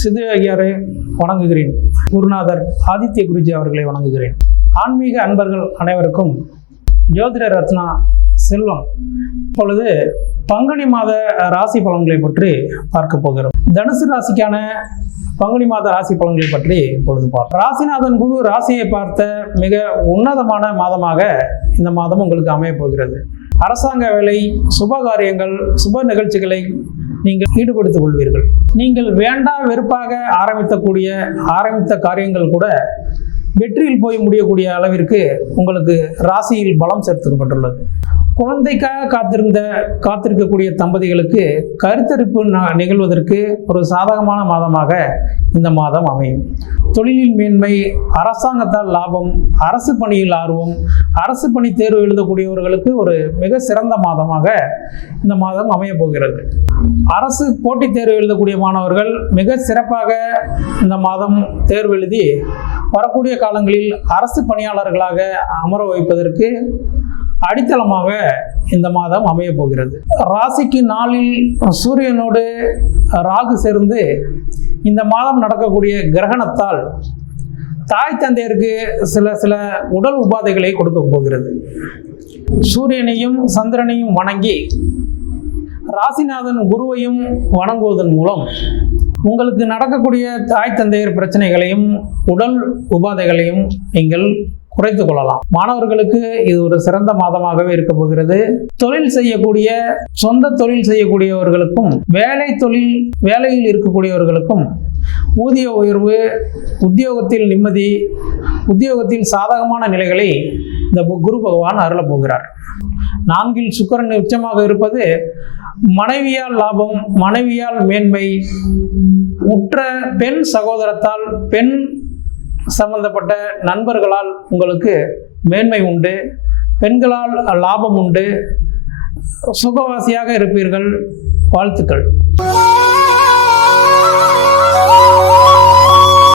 சிது ஐயாரை வணங்குகிறேன். குருநாதர் ஆதித்ய குருஜி அவர்களை வணங்குகிறேன். ஆன்மீக அன்பர்கள் அனைவருக்கும் ஜோதிட ரத்னா செல்வம். இப்பொழுது பங்குனி மாத ராசி பலன்களை பற்றி பார்க்க போகிறோம். தனுசு ராசிக்கான பங்குனி மாத ராசி பலன்களை பற்றி இப்பொழுது பார்ப்போம். ராசிநாதன் குரு ராசியை பார்த்த மிக உன்னதமான மாதமாக இந்த மாதம் உங்களுக்கு அமையப் போகிறது. அரசாங்க வேலை சுப காரியங்கள் சுப நிகழ்ச்சிகளை நீங்கள் ஈடுபடுத்திக் கொள்வீர்கள் நீங்கள் வேண்டா வெறுப்பாக ஆரம்பித்தக்கூடிய ஆரம்பித்த காரியங்கள் கூட வெற்றியில் போய் முடியக்கூடிய அளவிற்கு உங்களுக்கு ராசியில் பலம் சேர்த்துக்கப்பட்டுள்ளது. குழந்தைக்காக காத்திருந்த காத்திருக்கக்கூடிய தம்பதிகளுக்கு கருத்தரிப்பு ந- நிகழ்வதற்கு ஒரு சாதகமான மாதமாக இந்த மாதம் அமையும். தொழிலில் மேன்மை அரசாங்கத்தால் லாபம் அரசு பணியில் ஆர்வம் அரசு பணி தேர்வு எழுதக்கூடியவர்களுக்கு ஒரு மிக சிறந்த மாதமாக இந்த மாதம் அமையப் போகிறது. அரசு போட்டித் தேர்வு எழுதக்கூடிய மாணவர்கள் மிக சிறப்பாக இந்த மாதம் தேர்வு எழுதி வரக்கூடிய காலங்களில் அரசு பணியாளர்களாக அமர வைப்பதற்கு அடித்தளமாக இந்த மாதம் அமைய போகிறது. ராசிக்கு நாளில் சூரியனோடு ராகு சேர்ந்து இந்த மாதம் நடக்கக்கூடிய கிரகணத்தால் தாய் தந்தையருக்கு சில சில உடல் உபாதைகளை கொடுக்க போகிறது. சூரியனையும் சந்திரனையும் வணங்கி ராசிநாதன் குருவையும் வணங்குவதன் மூலம் உங்களுக்கு நடக்கக்கூடிய தாய் தந்தையர் பிரச்சனைகளையும் உடல் உபாதைகளையும் நீங்கள் குறைத்துக் கொள்ளலாம். மாணவர்களுக்கு இது ஒரு சிறந்த மாதமாகவே இருக்க போகிறது. தொழில் செய்யக்கூடிய சொந்த தொழில் செய்யக்கூடியவர்களுக்கும் வேலை தொழில் வேலையில் இருக்கக்கூடியவர்களுக்கும் ஊதிய உயர்வு உத்தியோகத்தில் நிம்மதி உத்தியோகத்தில் சாதகமான நிலைகளை இந்த குரு பகவான் அருளப் போகிறார். நான்கில் சுக்கரன் உச்சமாக இருப்பது மனைவியால் லாபம் மனைவியால் மேன்மை உற்ற பெண் சகோதரத்தால் பெண் சம்பந்தப்பட்ட நண்பர்களால் உங்களுக்கு மேன்மை உண்டு பெண்களால் லாபம் உண்டு. சுகவாசியாக இருப்பீர்கள். வாழ்த்துக்கள்.